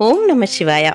ఓం నమ శివాయ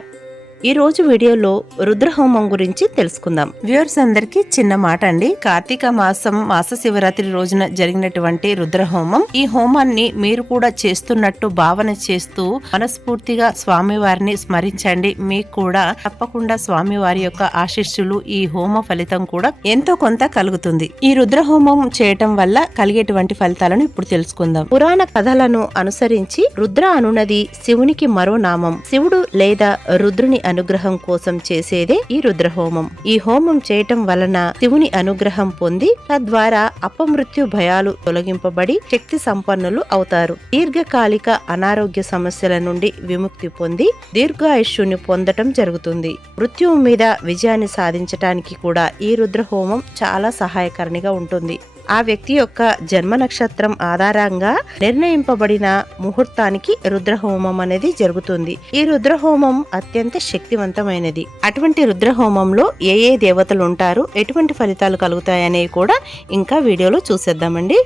ఈ రోజు వీడియోలో రుద్రహోమం గురించి తెలుసుకుందాం. వ్యూవర్స్ అందరికి చిన్న మాట అండి. కార్తీక మాసం మాస శివరాత్రి రోజున జరిగినటువంటి రుద్రహోమం. ఈ హోమాన్ని మీరు కూడా చేస్తున్నట్టు భావన చేస్తూ మనస్ఫూర్తిగా స్వామివారిని స్మరించండి. మీకు కూడా తప్పకుండా స్వామివారి యొక్క ఆశీస్సులు ఈ హోమ ఫలితం కూడా ఎంతో కొంత కలుగుతుంది. ఈ రుద్రహోమం చేయటం వల్ల కలిగేటువంటి ఫలితాలను ఇప్పుడు తెలుసుకుందాం. పురాణ కథలను అనుసరించి రుద్ర అనునది శివునికి మరో నామం. శివుడు లేదా రుద్రుని అనుగ్రహం కోసం చేసేదే ఈ రుద్రహోమం. ఈ హోమం చేయటం వలన శివుని అనుగ్రహం పొంది తద్వారా అపమృత్యు భయాలు తొలగింపబడి శక్తి సంపన్నులు అవుతారు. దీర్ఘకాలిక అనారోగ్య సమస్యల నుండి విముక్తి పొంది దీర్ఘాయుష్యుని పొందటం జరుగుతుంది. మృత్యువు మీద విజయాన్ని సాధించటానికి కూడా ఈ రుద్రహోమం చాలా సహాయకరణిగా ఉంటుంది. ఆ వ్యక్తి యొక్క జన్మ నక్షత్రం ఆధారంగా నిర్ణయింపబడిన ముహూర్తానికి రుద్రహోమం అనేది జరుగుతుంది. ఈ రుద్రహోమం అత్యంత శక్తివంతమైనది. అటువంటి రుద్రహోమంలో ఏ ఏ దేవతలు ఉంటారు? ఎటువంటి ఫలితాలు కలుగుతాయనేవి కూడా ఇంకా వీడియోలో చూసేద్దామండి.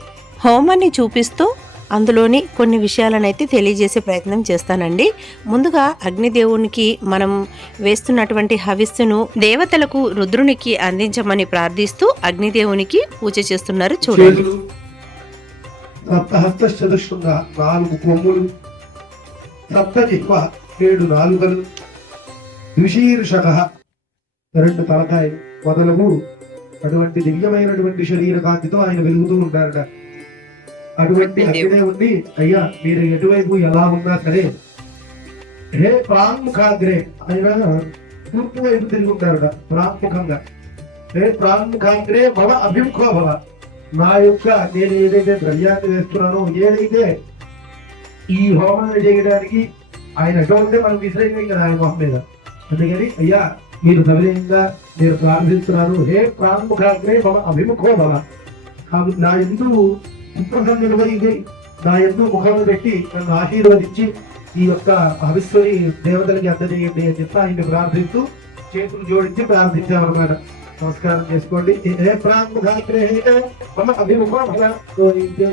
హోమాన్ని చూపిస్తూ అందులోని కొన్ని విషయాలను అయితే తెలియజేసే ప్రయత్నం చేస్తానండి. ముందుగా అగ్నిదేవునికి మనం వేస్తున్నటువంటి హవిస్సును దేవతలకు రుద్రునికి అందించమని ప్రార్థిస్తూ అగ్నిదేవునికి పూజ చేస్తున్నారు చూడండి. సప్తహస్త చతుష్టుంగ నాలుగు కొమ్ములు సప్త జిహ్వ ఏడు నాలుగలు ద్విశీర్షక రెండు తలకాయ మొదలగు అటువంటి దివ్యమైనటువంటి శరీర కాంతితో ఆయన వెలుగుతూ ఉంటారట. అటువంటి అగ్నిదేవుణ్ణి అయ్యా మీరు ఎటువైపు ఎలా ఉన్నా సరే హే ప్రాముఖాగ్రే ఆయన తూర్పు వైపు తిరిగి ప్రాముఖంగా. హే ప్రాముఖాగ్రే మమ అభిముఖో భవ. నా యొక్క నేను ఏదైతే ద్రవ్యాన్ని వేస్తున్నానో ఏదైతే ఈ హోమాన్ని చేయడానికి ఆయన ఎక్కడ ఉంటే మనం విసిరేయడం కదా ఆయన మొహం మీద. అందుకని అయ్యా మీరు సవినయంగా మీరు ప్రార్థిస్తున్నారు హే ప్రాముఖాగ్రే మమ అభిముఖో భవ. కాబట్టి నా ఇప్పుడు సుప్రసన్నులుగా నా ఎందు ముఖం పెట్టి నన్ను ఆశీర్వదించి ఈ యొక్క భవిష్యని దేవతలకి అందజేయండి అని చెప్పి ఆయన ప్రార్థిస్తూ చేతులు జోడించి ప్రార్థించామన్నమాట నమస్కారం చేసుకోండి. ఏ మమ అభిముఖం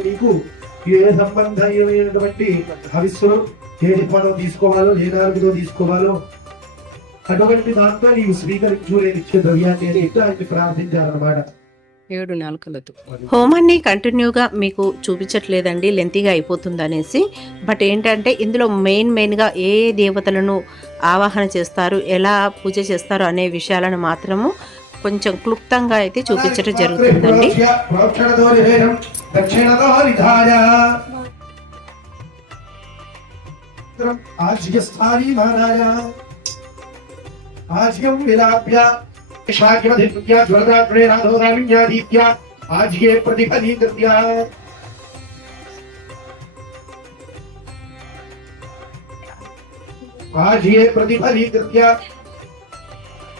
నీకు. ఏ సంబంధమైనటువంటి హవిస్సులు ఏ మనం తీసుకోవాలో ఏ తీసుకోవాలో అటువంటి దాంతో నీవు స్వీకరించు నేను ఇచ్చే ద్రవ్యాన్ని అని చెప్పి ఆయన ప్రార్థించారన్నమాట. ఏడు నాలుకలతో. హోమాన్ని కంటిన్యూగా మీకు చూపించట్లేదండి లెంతీగా అయిపోతుంది అనేసి బట్ ఏంటంటే ఇందులో మెయిన్ మెయిన్గా ఏ ఏ దేవతలను ఆవాహన చేస్తారు ఎలా పూజ చేస్తారు అనే విషయాలను మాత్రము కొంచెం క్లుప్తంగా అయితే చూపించడం జరుగుతుందండి. ఆజ్యం शाग्रधिकृत्या ज्वरदाग्रे राधो रामिण्या दीप्त्या आज ये प्रतिफलीकृत्या आज ये प्रतिफलीकृत्या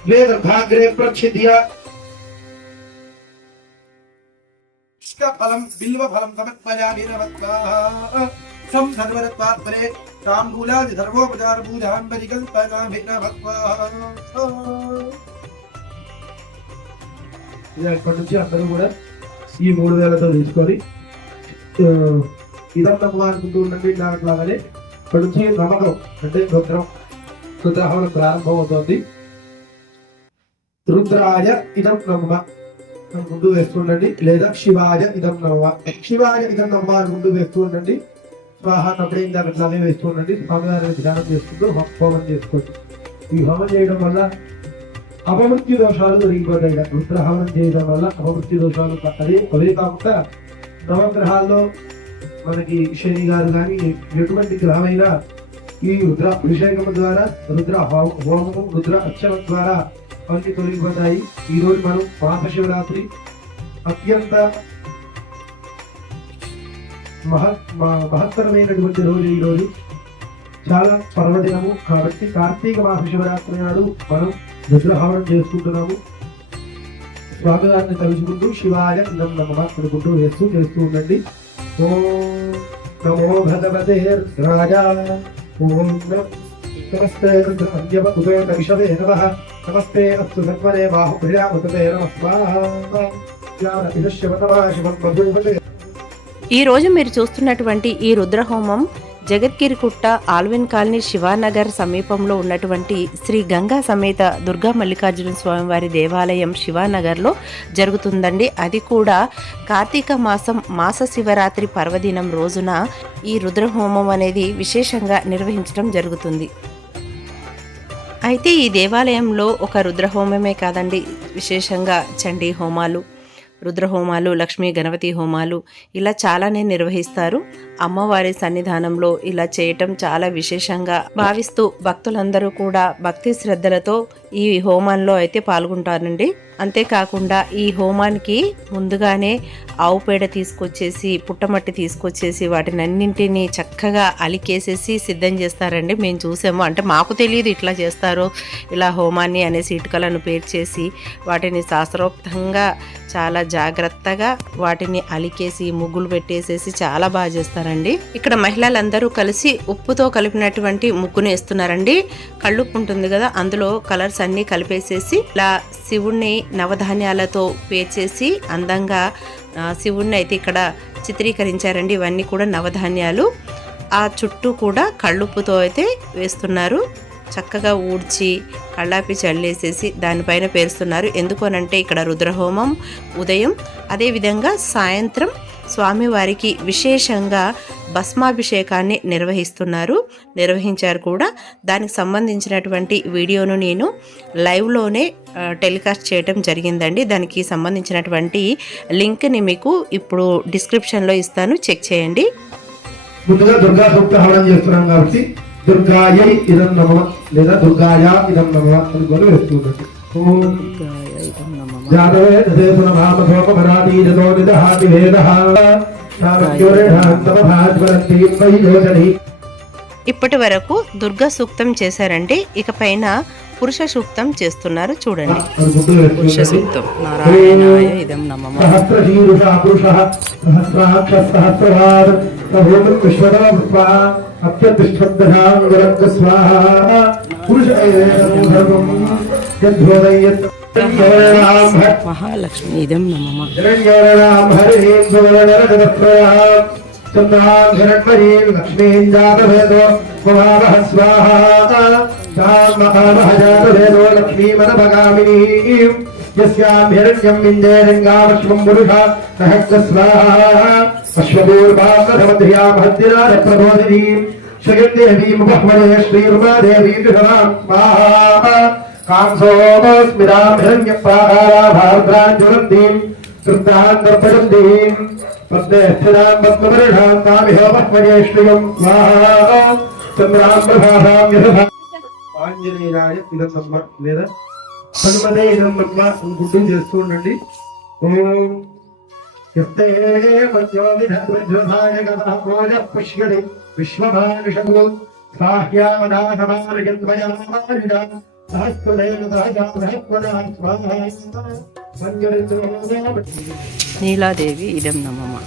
वेदर्भाग्रे प्रक्षित्या इसका फलम बिल्व फलम समत्पजाभिरवत्वा सम सर्वरत्वात्परे ताम्बूलादि सर्वोपचार पूजां परिकल्पनाभिरवत्वा ఇది అక్కడి నుంచి అందరూ కూడా ఈ మూడు వేలతో తీసుకొని ఇదంతా అనుకుంటూ ఉండండి నాకు లాగానే. అక్కడి నుంచి నమ్మకం అంటే రుద్రం రుద్రహవనం ప్రారంభమవుతోంది. రుద్రాయ ఇదం నమ్మ ముందు వేస్తుండండి లేదా శివాయ ఇదం నమ్మ. శివాయ ఇదం నమ్మ ముందు వేస్తూ ఉండండి. స్వాహ నప్పుడేం దాని అట్లానే వేస్తూ ఉండండి. స్వామివారిని ధ్యానం చేసుకుంటూ హోమం చేసుకోండి. ఈ హోమం చేయడం వల్ల అపమృత్యు దోషాలు దొరికిపోతాయి రుద్రహవనం చేయడం వల్ల అపమృత్యు దోషాలు అదే అవే కాకుండా నవగ్రహాల్లో మనకి శని గారు కానీ ఎటువంటి గ్రహమైనా ఈ రుద్ర అభిషేకం ద్వారా రుద్ర హోమము రుద్ర అర్చనం ద్వారా అన్ని తొలగిపోతాయి. ఈ రోజు మనం మహాశివరాత్రి అత్యంత మహత్ మ- మహత్తరమైనటువంటి రోజు ఈ రోజు చాలా పర్వదినము కాబట్టి కార్తీక మహాశివరాత్రి నాడు మనం రుద్రహారం చేసుకుంటున్నాము. స్వామివారిని తలుచుకుంటూ శివాయ ఇదం నమ అనుకుంటూ వేస్తూ చేస్తూ ఉండండి. ఓం నమో భగవతే రాజా ఓం నమస్తే రుద్రమద్యవ ఉదయ విషవే నమ. నమస్తే అస్తు సత్వరే బాహు ఉదతే నమ. స్వాహ. ఈ రోజు మీరు చూస్తున్నటువంటి ఈ రుద్రహోమం జగద్గిరిగుట్ట ఆల్విన్ కాలనీ శివానగర్ సమీపంలో ఉన్నటువంటి శ్రీ గంగా సమేత దుర్గా మల్లికార్జున స్వామివారి దేవాలయం శివానగర్లో జరుగుతుందండి. అది కూడా కార్తీక మాసం మాస శివరాత్రి పర్వదినం రోజున ఈ రుద్రహోమం అనేది విశేషంగా నిర్వహించడం జరుగుతుంది. అయితే ఈ దేవాలయంలో ఒక రుద్రహోమమే కాదండి విశేషంగా చండీ హోమాలు. రుద్రహోమాలు లక్ష్మీ గణపతి హోమాలు ఇలా చాలానే నిర్వహిస్తారు. అమ్మవారి సన్నిధానంలో ఇలా చేయటం చాలా విశేషంగా భావిస్తూ భక్తులందరూ కూడా భక్తి శ్రద్ధలతో ఈ హోమాల్లో అయితే పాల్గొంటారండి. అంతేకాకుండా ఈ హోమానికి ముందుగానే ఆవు పేడ తీసుకొచ్చేసి పుట్టమట్టి తీసుకొచ్చేసి వాటిని అన్నింటినీ చక్కగా అలికేసేసి సిద్ధం చేస్తారండి. మేము చూసాము. అంటే మాకు తెలియదు ఇట్లా చేస్తారు ఇలా హోమాన్ని అనేసి ఇటుకలను పేర్చేసి వాటిని శాస్త్రోక్తంగా చాలా జాగ్రత్తగా వాటిని అలికేసి ముగ్గులు పెట్టేసేసి చాలా బాగా చేస్తారండి. ఇక్కడ మహిళలందరూ కలిసి ఉప్పుతో కలిపినటువంటి ముగ్గును వేస్తున్నారండి. కళ్ళుప్పు ఉంటుంది కదా అందులో కలర్స్ అన్నీ కలిపేసేసి ఇలా శివుణ్ణి నవధాన్యాలతో పేర్చేసి అందంగా శివుణ్ణి అయితే ఇక్కడ చిత్రీకరించారండి. ఇవన్నీ కూడా నవధాన్యాలు. ఆ చుట్టూ కూడా కళ్ళుప్పుతో అయితే వేస్తున్నారు. చక్కగా ఊడ్చి కళ్ళాపి చల్లేసేసి దానిపైన పేరుస్తున్నారు. ఎందుకనంటే ఇక్కడ రుద్రహోమం ఉదయం అదేవిధంగా సాయంత్రం స్వామివారికి విశేషంగా భస్మాభిషేకాన్ని నిర్వహిస్తున్నారు. నిర్వహించారు కూడా. దానికి సంబంధించినటువంటి వీడియోను నేను లైవ్లోనే టెలికాస్ట్ చేయటం జరిగిందండి. దానికి సంబంధించినటువంటి లింక్ని మీకు ఇప్పుడు డిస్క్రిప్షన్లో ఇస్తాను. చెక్ చేయండి. ముందుగా దుర్గా సూక్త హవనం చేస్తున్నాం కాబట్టి దుర్గాయై ఇదం నమ లేదా దుర్గాయ ఇదం నమ అని కూడా జాతవే ఇప్పటి వరకు దుర్గా సూక్తం చేశారండి ఇక పైన పురుష సూక్తం చేస్తున్నారు చూడండి. పురుష సూక్తం. भूत्वा अत्यतिष्ठद्दशाङ्गरङ्ग स्वाहा पुरुष एवं धर्मम् यद्धोदयत् हिरण्योरणाम् ह- మహాలక్ష్మి ఇదం నమః हिरण्योरणाम् हरिः सुवर्णरजतत्रयाम् चन्द्राम् हिरण्मयीम् लक्ष्मीम् जातभेदो ममावह स्वाहा ताम् महावह जातभेदो लक्ष्मीमनभगामिनीम् यस्याम् हिरण्यम् विन्देरङ्गामश्वम् पुरुषा सहस्र स्वाहा अश्वपूर्वाङ्गधमध्याम् हस्तिनारप्रबोधिनीम् श्रीदेवीमुपह्वरे श्रीरुमादेवी गृहवाम् स्वाहा कांसोस्मिराम् हिरण्यप्राहाराभार्द्राञ्जुरन्तीम् कृताम् दर्पयन्तीम् पद्मे स्थिराम् पद्मवर्णाम् तामिहोपह्वरे श्रियम् स्वाहा चन्द्राम् प्रभाभाम् यथा ఆంజనేయాయ ఇదన్నమ్మ లేదా హనుమదే ఇదన్నమ్మ అనుకుంటూ చేస్తూ ఉండండి ఓం యస్తే మధ్యో విధద్వజ్రసాయ గతః భోజ పుష్యతి విశ్వమానుషము సాహ్యామనాథమానయద్వయామానిష సహస్రదేవ సహజా సహస్వదా స్వాహా మంజరితో నీలాదేవి ఇదం నమః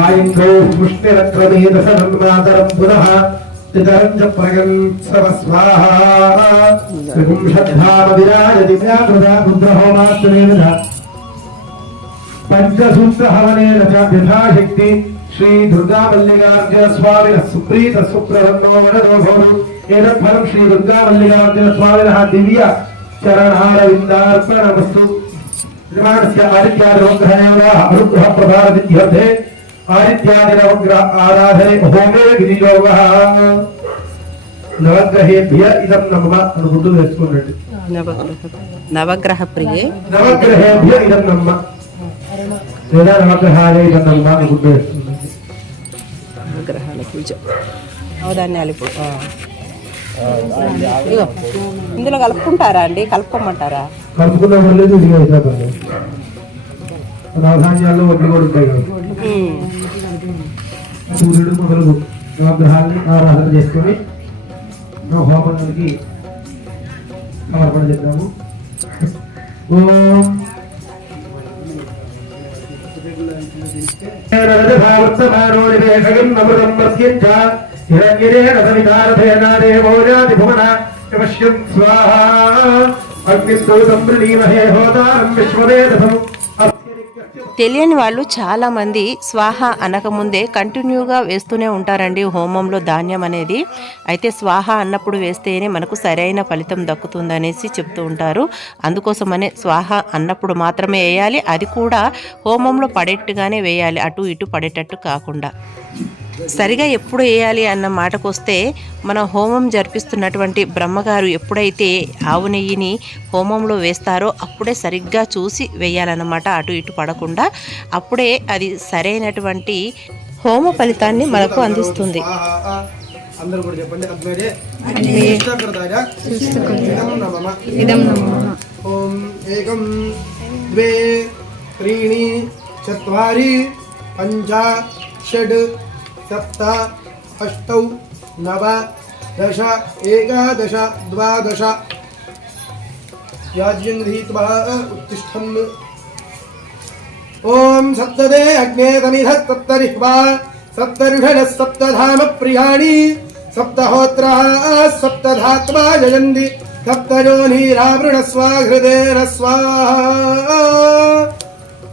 आयुङ्गौ पुष्टिरत्रमेधसन्मातरम् पुनः पितरम् च प्रगन्सवस्वाहा त्रिपुंशद्धामविराजति व्याकृता रुद्रहोमाश्रमेण पञ्चसूत्रहवनेन च यथाशक्ति श्री दुर्गामल्लिकार्जुन स्वामिनः सुप्रीत सुप्रसन्नो वरदो भवतु। एतत्फलं श्री दुर्गामल्लिकार्जुन स्वामिनः दिव्य चरणारविन्दार्पणमस्तु श्रीमानस्य आदित्यादिवग्रहणेव अनुग्रहप्रभारविद्यर्थे ఆదిత్యాదినవగ్రహ ఆరాధనే హోమే వినియోగ నవగ్రహేభ్య ఇదం నమ అనుకుంటూ వేసుకోండి నవగ్రహ నవగ్రహ ప్రియే నవగ్రహేభ్య ఇదం నమ్మ. లేదా నవగ్రహాయ ఇదం నమ్మ అనుకుంటూ వేసుకోండి నవగ్రహాల పూజ. నవధాన్యాలు ఇందులో కలుపుకుంటారా అండి? కలుపుకోమంటారా? కలుపుకున్న ప్రాధాన్యాల్లో ఒకటి కూడా ఉంటాయి కదా సూర్యుడు మొదలు నా గ్రహాన్ని ఆరాధన చేసుకొని నా హోమానికి సమర్పణ చేద్దాము స్వాహ అగ్నిం దూతం హోదారం విశ్వవేదం తెలియని వాళ్ళు చాలామంది స్వాహ అనకముందే కంటిన్యూగా వేస్తూనే ఉంటారండి హోమంలో ధాన్యం అనేది. అయితే స్వాహ అన్నప్పుడు వేస్తేనే మనకు సరైన ఫలితం దక్కుతుందనేసి చెప్తూ ఉంటారు. అందుకోసమనే స్వాహ అన్నప్పుడు మాత్రమే వేయాలి. అది కూడా హోమంలో పడేట్టుగానే వేయాలి. అటు ఇటు పడేటట్టు కాకుండా. సరిగా ఎప్పుడు వేయాలి అన్న మాటకొస్తే మన హోమం జరిపిస్తున్నటువంటి బ్రహ్మగారు ఎప్పుడైతే ఆవు నెయ్యిని హోమంలో వేస్తారో అప్పుడే సరిగ్గా చూసి వేయాలన్నమాట. అటు ఇటు పడకుండా అప్పుడే అది సరైనటువంటి హోమ ఫలితాన్ని మనకు అందిస్తుంది. అందరూ కూడా చెప్పండి. అగ్నరే ఇష్టకృతాయ ఇదం నమః. ఇదం నమః. ఓం ఏకం ద్వే త్రీణి చత్వారి పంచ షడ్ సప్త అష్టౌ నవ దశ ఏకాదశ ద్వాదశ యాజ్యం గృహీత్వా ఉత్తిష్టం ఓం సప్తదే అగ్నే తమిధ సప్తరిహ్వా సప్తర్షణ సప్తధామ ప్రియాణి సప్తహోత్రా సప్తధాత్వా జయంతి సప్తయోనీరావృణ స్వాహృదేన స్వాహ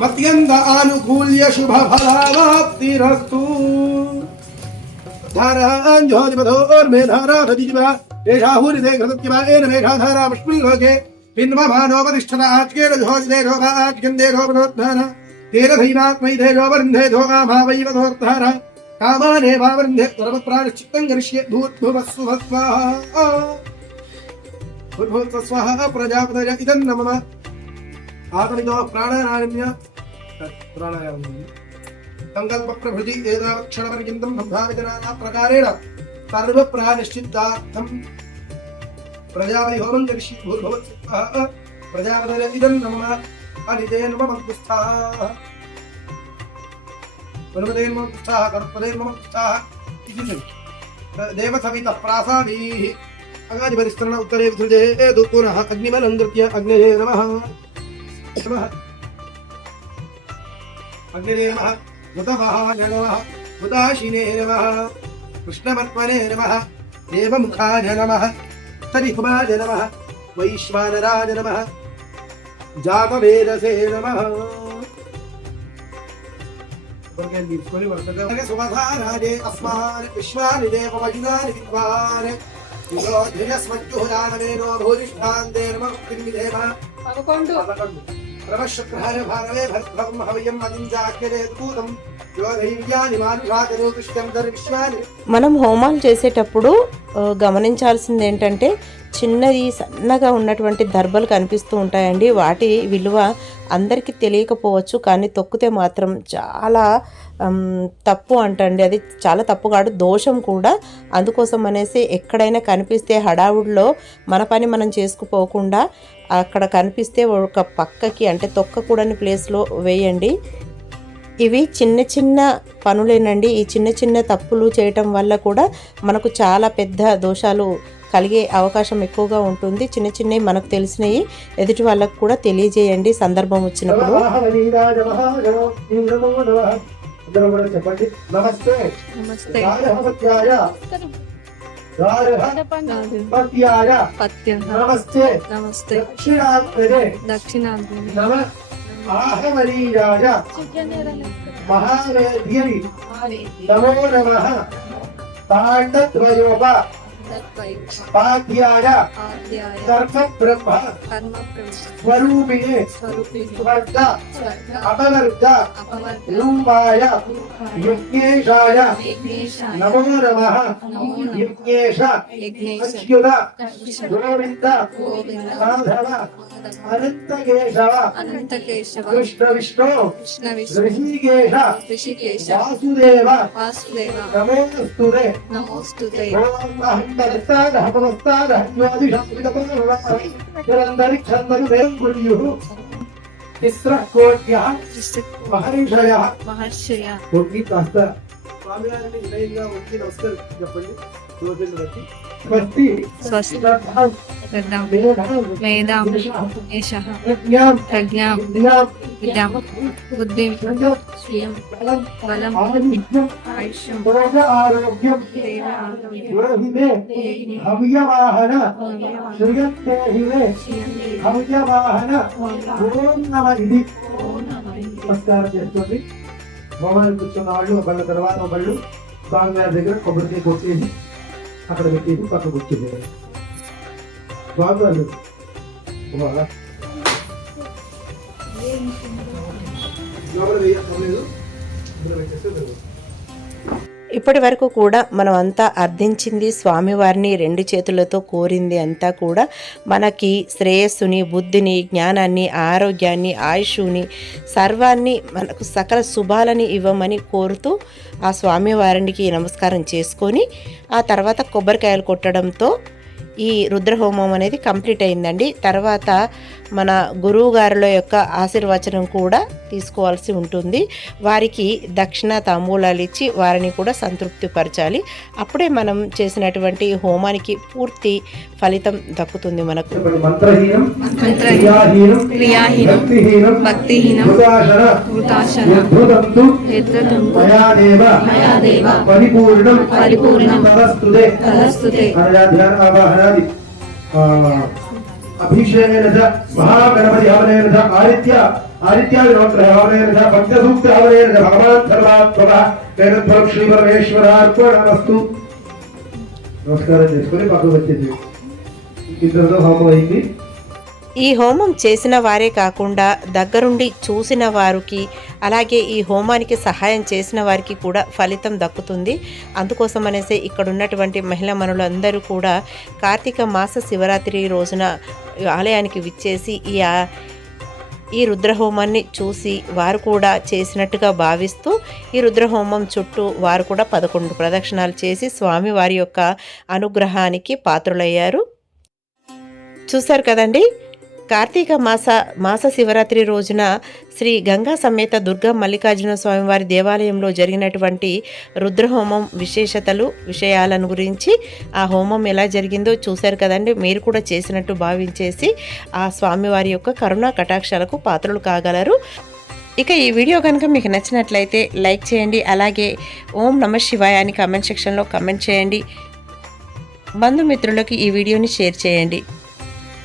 मत्यंग आनुकूल्य शुभ फलावाप्तिरस्तु धारा ज्योतिपथोर्मे धारा सजीवा एषाहूरिते घृतत्यवा एन मेघा धारा पुष्पीलोके पिन्वभानोपतिष्ठत आच्केन ज्योतिते लोका आच्किन्दे लोपनोद्धार तेन धैवात्मैधे लोवर्न्धे धोगाभावैव धोर्धारा कामाने भावर्न्धे सर्वप्राणश्चित्तं करिष्ये धूर्ध्ववस्सुभस्वाहा स्वाहा प्रजापतय इदं न आतनितो प्राणानारम्य प्राणायामं सङ्कल्पप्रभृति एतावत्क्षणपर्यन्तं सम्भावितनानाप्रकारेण सर्वप्रायश्चित्तार्थं प्रजापति होमं करिष्ये भूर्भवत्सत्तः प्रजापतिर इदं नमः अनिते नमः मग्स्थाः वनमदेन मग्स्थाः कर्पदेन मग्स्थाः इति देवसवितः प्रासादीः अगादिपरिस्तरण उत्तरे विसृजेः पुनः अग्निमलङ्कृत्य अग्नये नमः నమః ఉదవాయ నమః ఉదాశినే నమః కృష్ణపద్మనే నమః దేవముఖాయ నమః తరిహుమాయ నమః వైశ్వానరాయ నమః జాతవేదసే నమః తీసుకొని వరుసగా సుమధారాజే అస్మాన్ విశ్వాని దేవమహినాని విద్వాన్ యుగోధ్యస్మజ్జుహురానవేనో భూరిష్టాంతే నమః కిన్మిదేవ పదకొండు ప్రవశక్రహార భాగవే భద్రం హవయం మనం హోమాలు చేసేటప్పుడు గమనించాల్సింది ఏంటంటే చిన్నది సన్నగా ఉన్నటువంటి దర్బలు కనిపిస్తూ ఉంటాయండి. వాటి విలువ అందరికీ తెలియకపోవచ్చు కానీ తొక్కితే మాత్రం చాలా తప్పు అంటండి. అది చాలా తప్పు కాదు దోషం కూడా. అందుకోసం అనేసి ఎక్కడైనా కనిపిస్తే హడావుడిలో మన పని మనం చేసుకుపోకుండా అక్కడ కనిపిస్తే ఒక పక్కకి అంటే తొక్కకూడని ప్లేస్లో వేయండి. ఇవి చిన్న చిన్న పనులేనండి. ఈ చిన్న చిన్న తప్పులు చేయటం వల్ల కూడా మనకు చాలా పెద్ద దోషాలు కలిగే అవకాశం ఎక్కువగా ఉంటుంది. చిన్న చిన్నవి మనకు తెలిసినవి ఎదుటి వాళ్ళకు కూడా తెలియజేయండి. సందర్భం వచ్చినప్పుడు. చెప్పండి నమస్తే. నమస్తే. రాజహపత్యాయ రాజహపత్యాయ పత్య నమస్తే నమస్తే దక్షిణాగ్రే దక్షిణాగ్ని నమ. తాండద్వయోప. स्वाध्याय कर्म ब्रह्म स्वरूपिणे। स्वर्ग। अपवर्ग। रूपाय। युज्ञेशाय। नमो नमः। युज्ञेश। अच्युत। गोविन्द। माधव। अनंत केशव कृष्ण विष्णु ऋषिकेश। ऋषिकेश। वासुदेव। वासुदेव। नमोस्तुते नमोस्तुते ओम अहं నమోస్తుతే నమోస్తుతే ఓం అహం తిస్రః కోట్యః మహర్షయः మహర్షయ వంగి కాస్త స్వామివారిని వినయంగా వంగి నమస్కారం చెప్పండి. రోజులు బట్టి స్వస్తి. శ్రద్ధాం, వేదాం ఏష ప్రజ్ఞాం, విద్యాం, బుద్ధిం. శ్రియం, బలం, ఆయుష్యం, ఆరోగ్యం. హవ్యవాహన. శ్రియంతే హవ్యవాహన. ఓం నమ ఇది నమస్కారం చేసుకోండి మొబైల్ కూర్చున్న వాళ్ళు ఒకళ్ళ తర్వాత ఒకళ్ళు స్వామివారి దగ్గర కొబ్బరికాయ కొట్టేసి అక్కడ పెట్టేసి పక్కకు వచ్చింది. బాగుంది బాగా లోపల వేయలేదు ఇందులో పెట్టేస్తే ఇప్పటి వరకు కూడా మనం అంతా అర్థించింది స్వామివారిని రెండు చేతులతో కోరింది అంతా కూడా మనకి శ్రేయస్సుని బుద్ధిని జ్ఞానాన్ని ఆరోగ్యాన్ని ఆయుషుని సర్వాన్ని మనకు సకల శుభాలని ఇవ్వమని కోరుతూ ఆ స్వామివారికి నమస్కారం చేసుకొని ఆ తర్వాత కొబ్బరికాయలు కొట్టడంతో ఈ రుద్రహోమం అనేది కంప్లీట్ అయిందండి. తర్వాత మన గురువు గారుల యొక్క ఆశీర్వచనం కూడా తీసుకోవాల్సి ఉంటుంది. వారికి దక్షిణ తాంబూలాలు ఇచ్చి వారిని కూడా సంతృప్తిపరచాలి. అప్పుడే మనం చేసినటువంటి హోమానికి పూర్తి ఫలితం దక్కుతుంది మనకు. పరిపూర్ణం పరిపూర్ణం తదస్తుతే తదస్తుతే అభిషేకేన మహాగణపతి హవనేన ఆదిత్య ఆదిత్యాది నోత్ర హవనేన భక్తసూక్త భక్త హవనేన భగవాన్ సర్వాత్మక వేదధ్వం శ్రీ పరమేశ్వరార్పణమస్తు. నమస్కారం చేసుకొని పక్కకు వచ్చేది ఇద్దరితో హోమం అయింది. ఈ హోమం చేసిన వారే కాకుండా దగ్గరుండి చూసిన వారికి అలాగే ఈ హోమానికి సహాయం చేసిన వారికి కూడా ఫలితం దక్కుతుంది. అందుకోసం అనేసి ఇక్కడ ఉన్నటువంటి మహిళా మనులందరూ కూడా కార్తీక మాస శివరాత్రి రోజున ఆలయానికి విచ్చేసి ఈ ఈ రుద్రహోమాన్ని చూసి వారు కూడా చేసినట్టుగా భావిస్తూ ఈ రుద్రహోమం చుట్టూ వారు కూడా పదకొండు ప్రదక్షిణాలు చేసి స్వామి వారి యొక్క అనుగ్రహానికి పాత్రులయ్యారు. చూశారు కదండి? కార్తీక మాస మాస శివరాత్రి రోజున శ్రీ గంగా సమేత దుర్గా మల్లికార్జున స్వామివారి దేవాలయంలో జరిగినటువంటి రుద్రహోమం విశేషతలు విషయాలను గురించి ఆ హోమం ఎలా జరిగిందో చూశారు కదండి. మీరు కూడా చేసినట్టు భావించేసి ఆ స్వామివారి యొక్క కరుణా కటాక్షాలకు పాత్రలు కాగలరు. ఇక ఈ వీడియో కనుక మీకు నచ్చినట్లయితే లైక్ చేయండి. అలాగే ఓం నమ శివాయ అని కమెంట్ సెక్షన్లో కమెంట్ చేయండి. బంధుమిత్రులకి ఈ వీడియోని షేర్ చేయండి.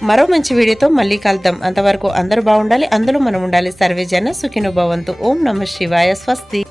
మరో మంచి వీడియోతో మళ్ళీ కలుద్దాం. అంతవరకు అందరూ బాగుండాలి అందులో మనం ఉండాలి. సర్వే జన సుఖినో ఓం నమ శివాయ. స్వస్తి.